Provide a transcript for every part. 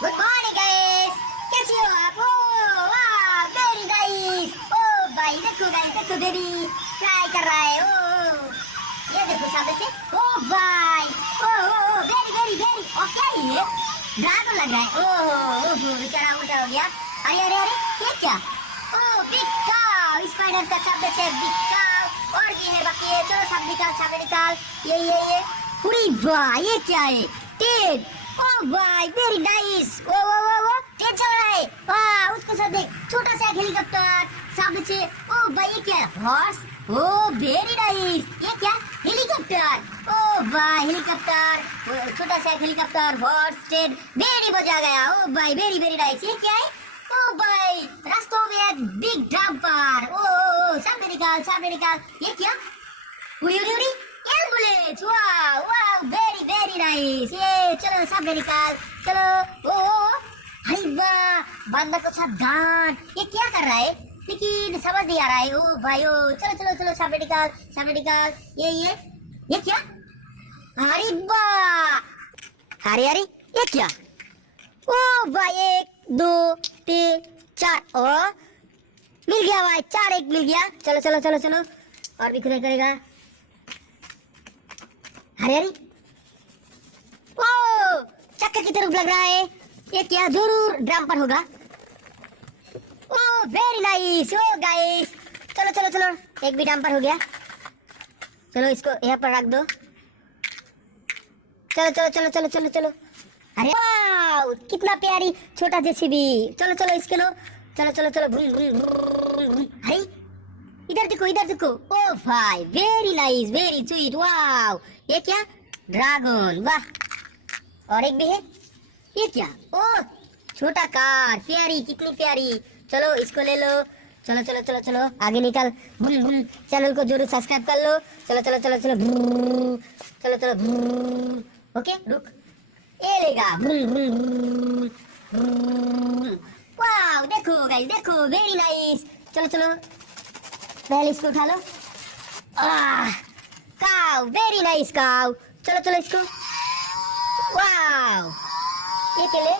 Good morning guys, कैसे हो आप? ओ वाह, वेरी नाइस। ओ भाई देखो बेबी ट्राई कर रहा है। ओ ये देखो सामने से। ओ भाई, ओ वेरी वेरी वेरी। ओ क्या है ये? ड्रैगन लग रहा है। ओहो बेचारा उल्टा हो गया। अरे अरे अरे ये क्या? ओ बिग काउ, स्पाइडर का सामने से बिग काउ। और भी है बाकी है। चलो सब निकाल, सामने निकाल। ये पूरी वाह, ये क्या है? टेड। ओ भाई वेरी नाइस। वो ट्रेन चल रहा है। वाह, उसके साथ देख छोटा सा हेलीकॉप्टर सामने से। ओ भाई ये क्या है? हॉर्स। ओ वेरी नाइस। ये क्या? हेलीकॉप्टर। ओ भाई हेलीकॉप्टर, छोटा सा हेलीकॉप्टर, हॉर्स, ट्रेन, वेरी मजा आ गया। ओ भाई वेरी वेरी नाइस। ये क्या है? ओ भाई रास्तों में बिग डंपर। ओ सामने निकाल। ये क्या? उड़ी उड़ी उड़ी एम्बुलेंस। वाह वाह वेरी वेरी नाइस। ये चलो सामने निकाल। चलो। ओ अरे वाह, बंदर को सावधान। ये क्या कर रहा है लेकिन समझ नहीं आ रहा है। ओ भाई ओ चलो सामने निकाल। ये क्या? अरे वाह, अरे ये क्या? ओ भाई, एक दो तीन चार। ओ मिल गया भाई, चार एक मिल गया। चलो और भी खुले करेगा। अरे ओ चक्कर की तरफ लग रहा है। ये क्या? जरूर ड्रम पर होगा। ओ वेरी नाइस। ओ गाइस चलो, एक भी ड्रम पर हो गया। चलो इसको यहाँ पर रख दो। चलो। अरे वाह, कितना प्यारी छोटा जेसीबी। चलो इसके लो। चलो भूम। अरे इधर देखो। ओ भाई वेरी नाइस, वेरी स्वीट। वाह, ये क्या? ड्रैगन। वाह, और एक भी है। ये क्या? ओ छोटा कार, प्यारी, कितनी प्यारी। चलो इसको ले लो। चलो आगे निकल। भूम। चैनल को जरूर सब्सक्राइब कर लो। चलो भूम। चलो भूम। ओके रुक, ये लेगा। वाह देखो गाइस, देखो वेरी नाइस। चलो पहले इसको उठा लो। आह, काऊ, वेरी नाइस काऊ। चलो इसको। वाह, ये के ले।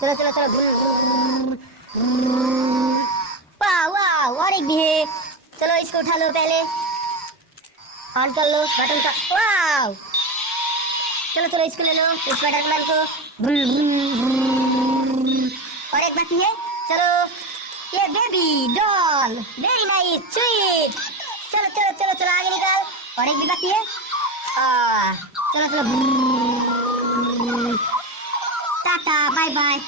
चलो। वाह, और एक भी है। चलो इसको उठा लो पहले। ऑन कर लो बटन का। वाह, चलो इसको ले लो, इस बटन को। और एक बाकी है। चलो ये baby doll, very nice sweet. चलो आगे निकाल। और एक भी बाकी है। चलो टाटा बाय बाय।